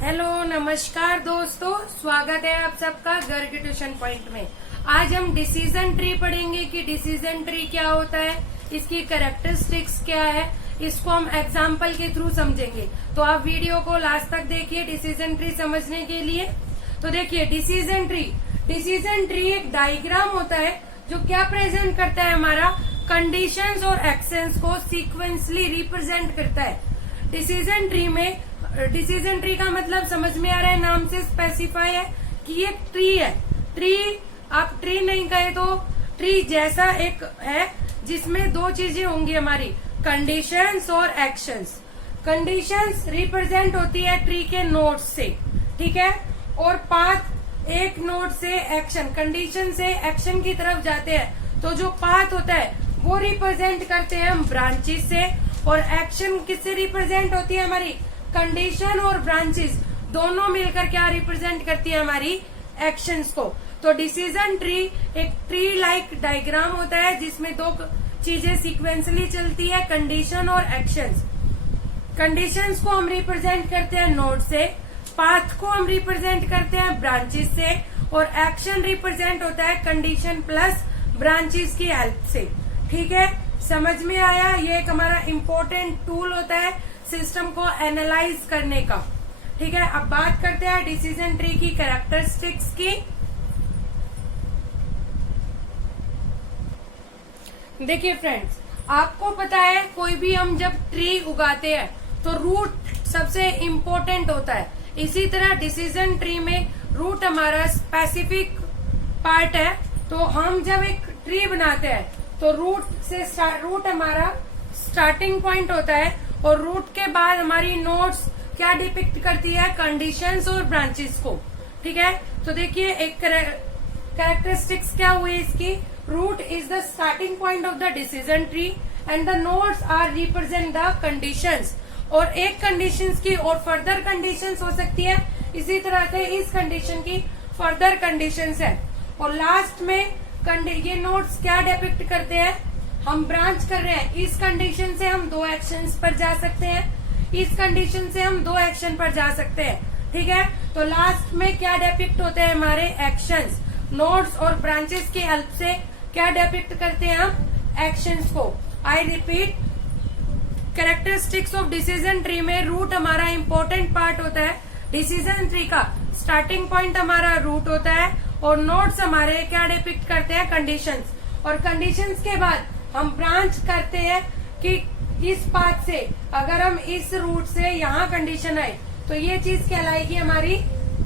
Hello नमस्कार दोस्तों, स्वागत है आप सबका गर्ग ट्यूशन पॉइंट में। आज हम डिसीजन ट्री पढ़ेंगे कि डिसीजन ट्री क्या होता है, इसकी कैरेक्टरिस्टिक्स क्या है, इसको हम एग्जाम्पल के थ्रू समझेंगे। तो आप वीडियो को लास्ट तक देखिए डिसीजन ट्री समझने के लिए। तो देखिए डिसीजन ट्री एक डायग्राम होता है जो क्या प्रेजेंट करता है, हमारा कंडीशंस और एक्शंस को सीक्वेंसली रिप्रेजेंट करता है। डिसीजन ट्री का मतलब समझ में आ रहा है, नाम से स्पेसिफाई है कि ये ट्री है। ट्री आप ट्री नहीं कहे तो ट्री जैसा एक है जिसमें दो चीजें होंगी हमारी, कंडीशंस और एक्शंस। कंडीशंस रिप्रेजेंट होती है ट्री के नोड्स से, ठीक है, और पाथ एक नोड से एक्शन, कंडीशन से एक्शन की तरफ जाते हैं। तो जो पाथ होता है वो रिप्रेजेंट करते हैं हम ब्रांचेस से, और एक्शन किससे रिप्रेजेंट होती है, हमारी कंडीशन और ब्रांचेस दोनों मिलकर क्या रिप्रेजेंट करती है, हमारी एक्शंस को। तो डिसीजन ट्री एक ट्री लाइक डायग्राम होता है जिसमें दो चीजें सीक्वेंसली चलती है, कंडीशन और एक्शंस। कंडीशंस को हम रिप्रेजेंट करते हैं नोड से, पाथ को हम रिप्रेजेंट करते हैं ब्रांचेस से, और एक्शन रिप्रेजेंट होता है कंडीशन प्लस ब्रांचेस की हेल्प से। ठीक है, समझ में आया। ये एक हमारा इम्पोर्टेंट टूल होता है सिस्टम को एनालाइज करने का। ठीक है, अब बात करते हैं डिसीजन ट्री की कैरेक्टरिस्टिक्स की। देखिए फ्रेंड्स, आपको पता है कोई भी हम जब ट्री उगाते हैं तो रूट सबसे इम्पोर्टेंट होता है। इसी तरह डिसीजन ट्री में रूट हमारा स्पेसिफिक पार्ट है। तो हम जब एक ट्री बनाते हैं तो रूट हमारा स्टार्टिंग पॉइंट होता है, और रूट के बाद हमारी नोड्स क्या डिपिक्ट करती है, कंडीशंस और ब्रांचेस को। ठीक है, तो देखिए एक कैरेक्टरिस्टिक्स क्या हुई इसकी, root is the starting point of the decision tree and the nodes are represent the conditions. और एक कंडीशंस की और फर्दर कंडीशंस हो सकती है, इसी तरह से इस कंडीशन की फर्दर कंडीशंस है। और लास्ट में ये नोड्स क्या डिपिक्ट करते हैं, हम ब्रांच कर रहे हैं, इस कंडीशन से हम दो एक्शंस पर जा सकते हैं, इस कंडीशन से हम दो एक्शन पर जा सकते हैं। ठीक है, तो लास्ट में क्या डिपिक्ट होते हैं, हमारे एक्शंस। नोड्स और ब्रांचेस की हेल्प से क्या डिपिक्ट करते हैं हम, एक्शंस को। I repeat, characteristics of decision tree में रूट हमारा इम्पोर्टेंट पार्ट होता है। डिसीजन ट्री का स्टार्टिंग पॉइंट हमारा रूट होता है, और नोड्स हमारे क्या डिपिक्ट करते हैं, कंडीशंस। और कंडीशंस के बाद हम ब्रांच करते हैं कि इस पाथ से अगर हम इस रूट से यहाँ कंडीशन आए तो ये चीज कहलाएगी हमारी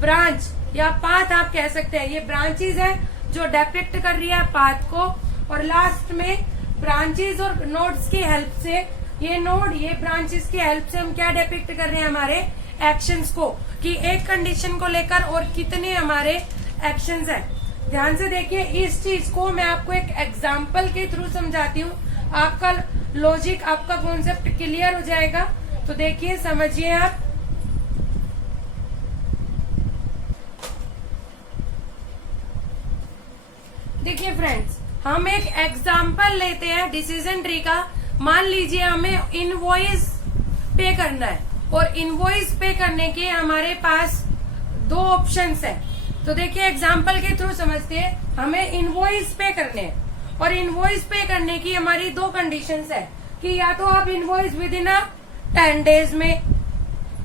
ब्रांच या पाथ, आप कह सकते हैं। ये ब्रांचेस है जो डिपिक्ट कर रही है पाथ को, और लास्ट में ब्रांचेस और नोड्स की हेल्प से, ये नोड ये ब्रांचेस की हेल्प से हम क्या डिपिक्ट कर रहे हैं, हमारे एक्शंस को, कि एक कंडीशन को लेकर और कितने हमारे एक्शंस है। ध्यान से देखिए, इस चीज को मैं आपको एक एग्जाम्पल के थ्रू समझाती हूँ, आपका लॉजिक, आपका कॉन्सेप्ट क्लियर हो जाएगा। तो देखिए, समझिए आप। देखिए फ्रेंड्स, हम एक एग्जाम्पल लेते हैं डिसीजन ट्री का। मान लीजिए हमें इनवॉइस पे करना है, और इनवॉइस पे करने के हमारे पास दो ऑप्शंस है। तो देखिए एग्जाम्पल के थ्रू समझते हैं, हमें इनवॉइस पे करने हैं, और इनवॉइस पे करने की हमारी दो कंडीशंस है कि या तो आप इनवॉइस विद इन 10 डेज में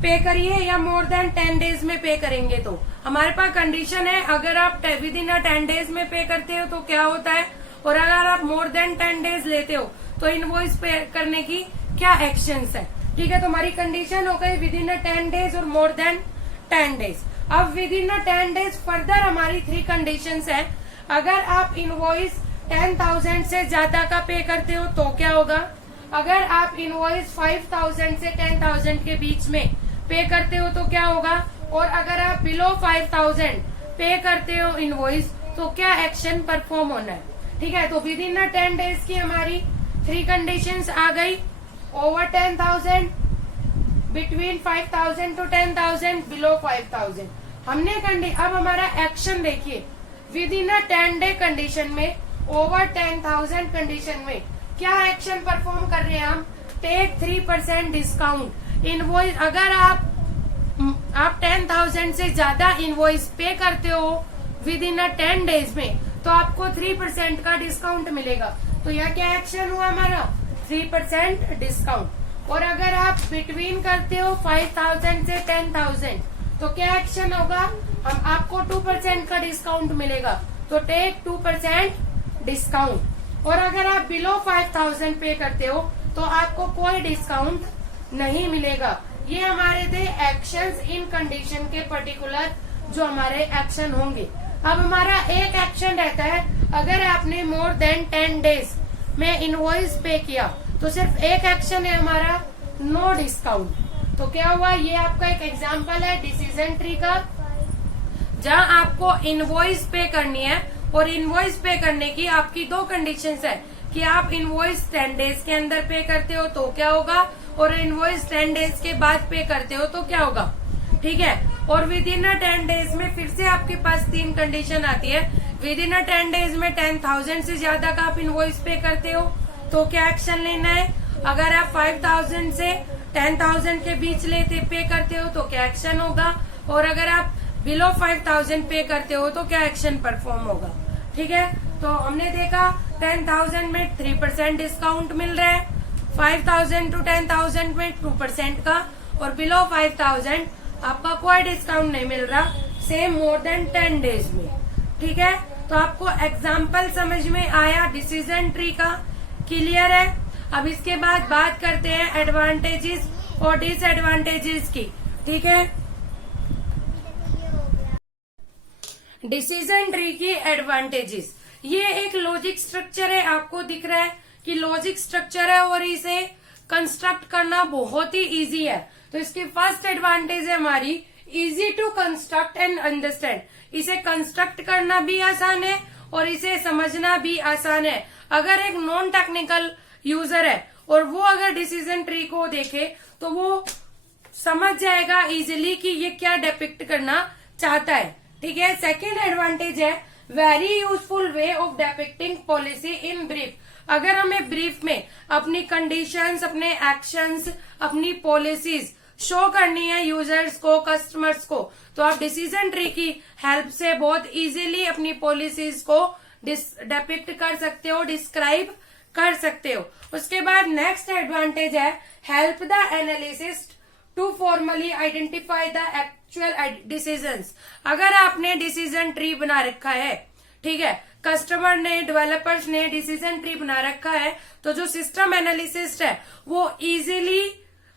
पे करिए, या मोर देन 10 डेज में पे करेंगे। तो हमारे पास कंडीशन है, अगर आप विद इन 10 डेज में पे करते हो तो क्या होता है, और अगर आप मोर देन 10 डेज लेते हो तो इनवॉइस पे करने की क्या एक्शंस है। ठीक है, तो हमारी कंडीशन हो गई विद इन 10 डेज और मोर देन 10 डेज। अब विद इन 10 डेज फर्दर हमारी 3 कंडीशंस है। अगर आप इनवॉइस 10,000 से ज्यादा का पे करते हो तो क्या होगा, अगर आप इनवॉइस 5,000 से 10,000 के बीच में पे करते हो तो क्या होगा, और अगर आप बिलो 5,000 पे करते हो इनवॉइस तो क्या एक्शन परफॉर्म होना है। ठीक है, तो विद इन 10 डेज की हमारी 3 कंडीशंस आ गई, ओवर 10,000, बिटवीन 5,000 टू 10,000, बिलो 5,000 हमने अब हमारा एक्शन देखिए, विद इन 10 डे कंडीशन में, ओवर 10,000 कंडीशन में क्या एक्शन परफॉर्म कर रहे हैं हम, टेक 3% डिस्काउंट इनवॉइस। अगर आप आप 10,000 से ज्यादा इनवॉइस पे करते हो विद इन 10 डेज में, तो आपको 3% का डिस्काउंट मिलेगा। तो यह क्या एक्शन हुआ हमारा, 3% डिस्काउंट। और अगर आप बिटवीन करते हो 5,000 से 10,000, तो क्या एक्शन होगा, हम आपको 2% का डिस्काउंट मिलेगा, तो टेक 2% डिस्काउंट। और अगर आप बिलो 5,000 पे करते हो तो आपको कोई डिस्काउंट नहीं मिलेगा। ये हमारे थे एक्शंस इन कंडीशन के पर्टिकुलर जो हमारे एक्शन होंगे। अब हमारा एक एक्शन रहता है, अगर आपने मोर देन 10 डेज में इनवॉइस पे किया तो सिर्फ एक एक्शन है हमारा, नो डिस्काउंट। तो क्या हुआ, ये आपका एक एग्जांपल है डिसीजन ट्री का, जहां आपको इनवॉइस पे करनी है और इनवॉइस पे करने की आपकी दो कंडीशंस है कि आप इनवॉइस 10 डेज के अंदर पे करते हो तो क्या होगा, और इनवॉइस 10 डेज के बाद पे करते हो तो क्या होगा, ठीक है। और विद इन 10 डेज में फिर से आपके पास 3 कंडीशन आती है। विद इन 10 डेज में 10,000 से ज्यादा का आप इनवॉइस पे करते हो तो क्या एक्शन लेना है, अगर आप 5,000 से 10,000 के बीच लेते पे करते हो तो क्या एक्शन होगा, और अगर आप बिलो 5,000 पे करते हो तो क्या एक्शन परफॉर्म होगा, ठीक है। तो हमने देखा 10,000 में 3% डिस्काउंट मिल रहा है, 5,000 टू 10,000 में 2% का, और बिलो 5,000 आपका कोई डिस्काउंट नहीं मिल रहा, सेम मोर देन 10 डेज में, ठीक है। तो आपको एग्जाम्पल समझ में आया डिसीजन ट्री का, क्लियर है। अब इसके बाद बात करते हैं एडवांटेजेस और डिसएडवांटेजेस की, ठीक है। डिसीजन ट्री की एडवांटेजेस, ये एक लॉजिक स्ट्रक्चर है, आपको दिख रहा है कि लॉजिक स्ट्रक्चर है और इसे कंस्ट्रक्ट करना बहुत ही इजी है। तो इसकी फर्स्ट एडवांटेज है हमारी easy to construct and understand, इसे कंस्ट्रक्ट करना भी आसान है और इसे समझना भी आसान है। अगर एक नॉन टेक्निकल यूजर है और वो अगर डिसीजन ट्री को देखे तो वो समझ जाएगा इजिली कि ये क्या डिपिक्ट करना चाहता है, ठीक है। सेकेंड एडवांटेज है very useful way of depicting policy in brief. अगर हमें ब्रीफ में अपनी कंडीशंस, अपने एक्शंस, अपनी पॉलिसीज शो करनी है यूजर्स को, कस्टमर्स को, तो आप डिसीजन ट्री की हेल्प से बहुत इजीली अपनी पॉलिसीज को डिपिक्ट कर सकते हो, डिस्क्राइब कर सकते हो। उसके बाद नेक्स्ट एडवांटेज है help the analyst to formally identify the actual decisions. अगर आपने डिसीजन ट्री बना रखा है, ठीक है, कस्टमर ने, डेवलपर्स ने डिसीजन ट्री बना रखा है, तो जो सिस्टम एनालिसिस्ट है वो इजीली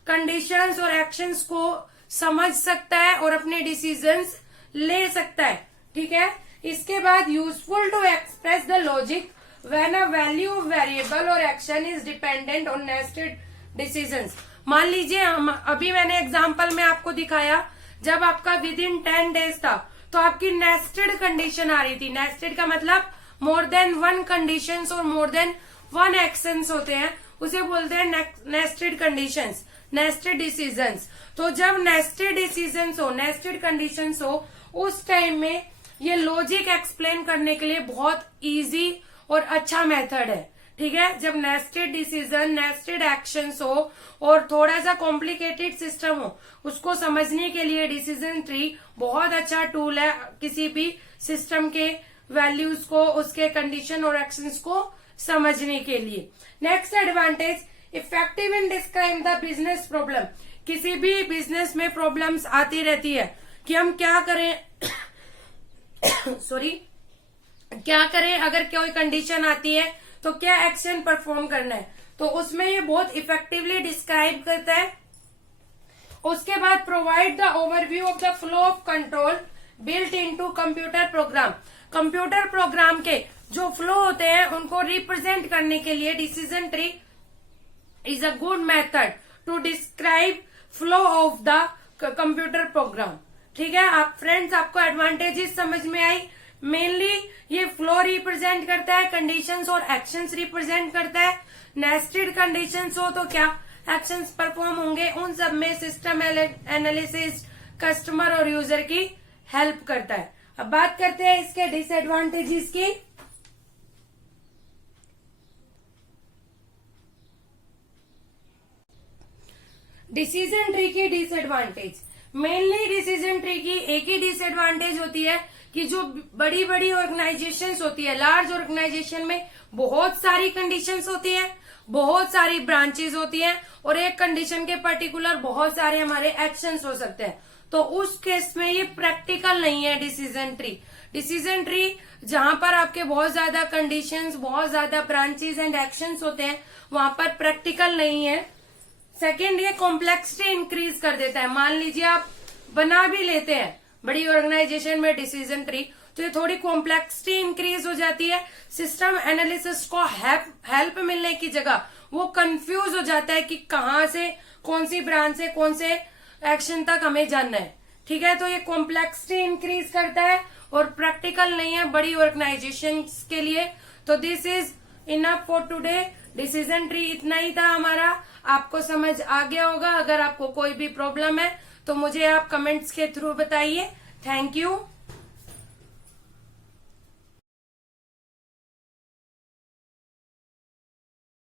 कंडीशंस और एक्शंस को समझ सकता है और अपने डिसीजंस ले सकता है, ठीक है। इसके बाद useful to express the logic when a value variable और action is dependent on nested decisions. मान लीजिए अभी मैंने एग्जांपल में आपको दिखाया, जब आपका विद इन 10 डेज था तो आपकी नेस्टेड कंडीशन आ रही थी। नेस्टेड का मतलब मोर देन 1 कंडीशंस और मोर देन 1 एक्शंस होते हैं, उसे बोलते हैं नेस्टेड कंडीशंस, नेस्टेड डिसीजंस। तो जब नेस्टेड डिसीजंस हो, नेस्टेड कंडीशंस हो, उस टाइम में ये लॉजिक एक्सप्लेन करने के लिए बहुत इजी और अच्छा मेथड है, ठीक है। जब नेस्टेड डिसीजन, नेस्टेड एक्शंस हो और थोड़ा सा कॉम्प्लिकेटेड सिस्टम हो, उसको समझने के लिए डिसीजन ट्री बहुत अच्छा टूल है किसी भी सिस्टम के वैल्यूज को, उसके कंडीशन और एक्शंस को समझने के लिए। Next advantage effective in describe the business problem. किसी भी बिजनेस में प्रॉब्लम्स आती रहती है कि हम क्या करें सॉरी क्या करें, अगर कोई कंडीशन आती है तो क्या एक्शन परफॉर्म करना है, तो उसमें ये बहुत इफेक्टिवली डिस्क्राइब करता है। उसके बाद provide the overview of the flow of control built into computer program. Computer program के जो फ्लो होते हैं उनको रिप्रेजेंट करने के लिए decision tree is a good method to describe flow of the computer program, ठीक है। आप फ्रेंड्स, आपको एडवांटेजेस समझ में आई। मेनली ये फ्लो रिप्रेजेंट करता है, कंडीशंस और एक्शंस रिप्रेजेंट करता है। नेस्टेड कंडीशंस हो तो क्या एक्शंस परफॉर्म होंगे, उन सब में सिस्टम एनालिसिस कस्टमर और यूजर की हेल्प करता है। अब बात करते हैं इसके डिसएडवांटेजेस की। डिसीजन ट्री की डिसएडवांटेज, मेनली डिसीजन ट्री की एक ही डिसएडवांटेज होती है कि जो बड़ी बड़ी ऑर्गेनाइजेशंस होती है, लार्ज ऑर्गेनाइजेशन में बहुत सारी कंडीशंस होती है, बहुत सारी ब्रांचेस होती हैं और एक कंडीशन के पर्टिकुलर बहुत सारे हमारे एक्शंस हो सकते हैं। तो उस केस में ये प्रैक्टिकल नहीं है डिसीजन ट्री। डिसीजन ट्री जहां पर आपके बहुत ज्यादा कंडीशंस, बहुत ज्यादा ब्रांचेस एंड एक्शंस होते हैं, वहां पर प्रैक्टिकल नहीं है। सेकेंड, ये कॉम्प्लेक्सिटी इंक्रीज कर देता है। मान लीजिए आप बना भी लेते हैं बड़ी ऑर्गेनाइजेशन में डिसीजन ट्री, तो ये थोड़ी कॉम्प्लेक्सिटी इंक्रीज हो जाती है। सिस्टम एनालिसिस को हेल्प मिलने की जगह वो कंफ्यूज हो जाता है कि कहाँ से, कौन सी ब्रांच से कौन से एक्शन तक हमें जानना है। ठीक है, तो ये कॉम्प्लेक्सिटी इंक्रीज करता है और प्रैक्टिकल नहीं है बड़ी ऑर्गेनाइजेशन के लिए। तो this is enough for today. Decision tree इतना ही था हमारा, आपको समझ आ गया होगा। अगर आपको कोई भी प्रॉब्लम है तो मुझे आप कमेंट्स के थ्रू बताइए। Thank you.